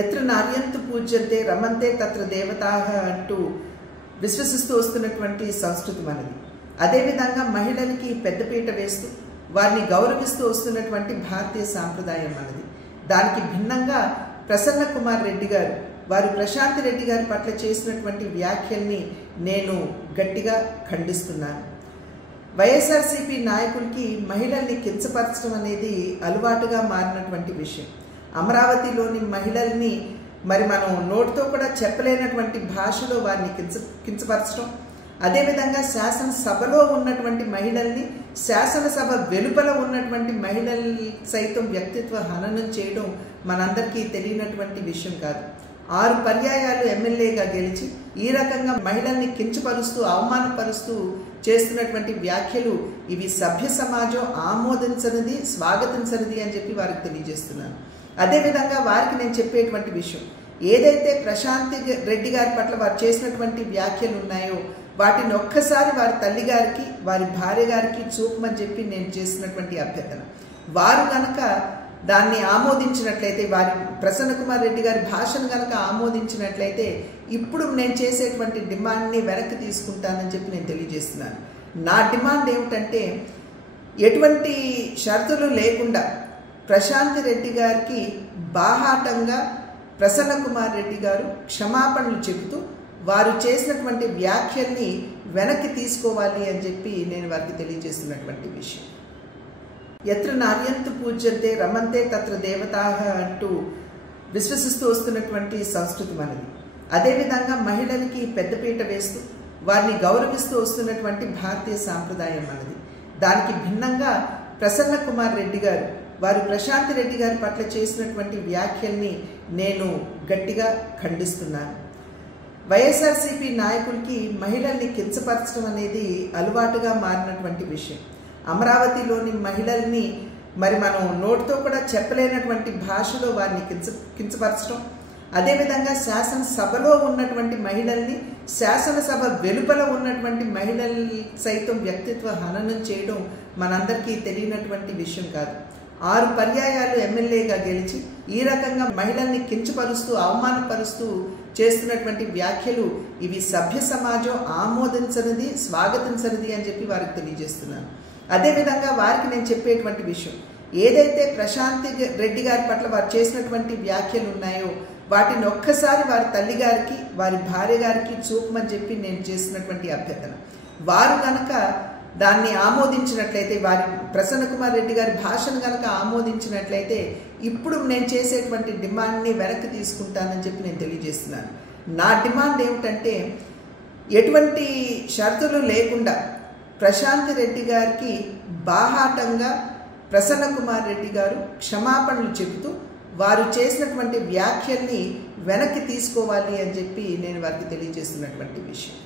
ఎత్ర నార్యంతు పూజ్యంతే రమంతే తత్ర దేవతాః అంటూ విశ్వసిస్తూ వస్తున్నటువంటి సంస్కృతి మనది. అదేవిధంగా మహిళలకి పెద్దపీట వేస్తూ వారిని గౌరవిస్తూ వస్తున్నటువంటి భారతీయ సాంప్రదాయం మనది. దానికి భిన్నంగా ప్రసన్న కుమార్ రెడ్డి గారు వారు ప్రశాంతి రెడ్డి గారి పట్ల చేసినటువంటి వ్యాఖ్యల్ని నేను గట్టిగా ఖండిస్తున్నాను. వైఎస్ఆర్సీపీ నాయకులకి మహిళల్ని కించపరచడం అనేది అలవాటుగా మారినటువంటి విషయం. అమరావతిలోని మహిళల్ని మనం నోటితో కూడా చెప్పలేనటువంటి భాషలో వారిని కించపరచడం, అదేవిధంగా శాసనసభలో ఉన్నటువంటి మహిళల్ని శాసనసభ వెలుపల ఉన్నటువంటి మహిళలు సైతం వ్యక్తిత్వ హననం చేయడం మనందరికీ తెలియనటువంటి విషయం కాదు. 6 పర్యాయాలు ఎమ్మెల్యేగా గెలిచి ఈ రకంగా మహిళల్ని కించపరుస్తూ అవమానపరుస్తూ చేస్తున్నటువంటి వ్యాఖ్యలు ఇవి సభ్య సమాజం ఆమోదించనిది, స్వాగతించనిది అని చెప్పి వారికి తెలియజేస్తున్నాను. అదేవిధంగా వారికి నేను చెప్పేటువంటి విషయం, ఏదైతే ప్రశాంతి రెడ్డి గారి పట్ల వారు చేసినటువంటి వ్యాఖ్యలు ఉన్నాయో వాటిని ఒక్కసారి వారి తల్లి గారికి వారి భార్య గారికి చూపమని చెప్పి నేను చేసినటువంటి అభ్యర్థన. వారు కనుక దాన్ని ఆమోదించినట్లయితే, వారి ప్రసన్న కుమార్ రెడ్డి గారి భాషను కనుక ఆమోదించినట్లయితే ఇప్పుడు నేను చేసేటువంటి డిమాండ్ని వెనక్కి తీసుకుంటానని చెప్పి నేను తెలియజేస్తున్నాను. నా డిమాండ్ ఏమిటంటే, ఎటువంటి షరతులు లేకుండా ప్రశాంతి రెడ్డి గారికి బాహాటంగా ప్రసన్న కుమార్ రెడ్డి గారు క్షమాపణలు చెబుతూ వారు చేసినటువంటి వ్యాఖ్యల్ని వెనక్కి తీసుకోవాలి అని చెప్పి నేను వారికి తెలియజేస్తున్నటువంటి విషయం. ఎత్ర నార్యంతు పూజ్యంతే రమంతే తత్ర దేవతాః అంటూ విశ్వసిస్తూ వస్తున్నటువంటి సంస్కృతి మనది. అదేవిధంగా మహిళలకి పెద్దపీట వేస్తూ వారిని గౌరవిస్తూ వస్తున్నటువంటి భారతీయ సాంప్రదాయం మనది. దానికి భిన్నంగా ప్రసన్న కుమార్ రెడ్డి గారు వారు ప్రశాంతి రెడ్డి గారి పట్ల చేసినటువంటి వ్యాఖ్యల్ని నేను గట్టిగా ఖండిస్తున్నాను. వైఎస్ఆర్సీపీ నాయకులకి మహిళల్ని కించపరచడం అనేది అలవాటుగా మారినటువంటి విషయం. అమరావతిలోని మహిళల్ని మనం నోటితో కూడా చెప్పలేనటువంటి భాషలో వారిని కించపరచడం, అదేవిధంగా శాసనసభలో ఉన్నటువంటి మహిళల్ని శాసనసభ వెలుపల ఉన్నటువంటి మహిళలు సైతం వ్యక్తిత్వ హననం చేయడం మనందరికీ తెలియనటువంటి విషయం కాదు. 6 పర్యాయాలు ఎమ్మెల్యేగా గెలిచి ఈ రకంగా మహిళల్ని కించపరుస్తూ అవమానపరుస్తూ చేస్తున్నటువంటి వ్యాఖ్యలు ఇవి సభ్య సమాజం ఆమోదించనిది, స్వాగతించనిది అని చెప్పి వారికి తెలియజేస్తున్నాను. అదేవిధంగా వారికి నేను చెప్పేటువంటి విషయం, ఏదైతే ప్రశాంతి రెడ్డి గారి పట్ల వారు చేసినటువంటి వ్యాఖ్యలు ఉన్నాయో వాటిని ఒక్కసారి వారి తల్లి గారికి వారి భార్య గారికి చూపమని చెప్పి నేను చేసినటువంటి అభ్యర్థన. వారు కనుక దాన్ని ఆమోదించినట్లయితే, వారి ప్రసన్న కుమార్ రెడ్డి గారి భాషను కనుక ఆమోదించినట్లయితే ఇప్పుడు నేను చేసేటువంటి డిమాండ్ని వెనక్కి తీసుకుంటానని చెప్పి నేను తెలియజేస్తున్నాను. నా డిమాండ్ ఏమిటంటే, ఎటువంటి షరతులు లేకుండా ప్రశాంతి రెడ్డి గారికి బాహాటంగా ప్రసన్న కుమార్ రెడ్డి గారు క్షమాపణలు చెబుతూ వారు చేసినటువంటి వ్యాఖ్యల్ని వెనక్కి తీసుకోవాలి అని చెప్పి నేను వారికి తెలియజేస్తున్నటువంటి విషయం.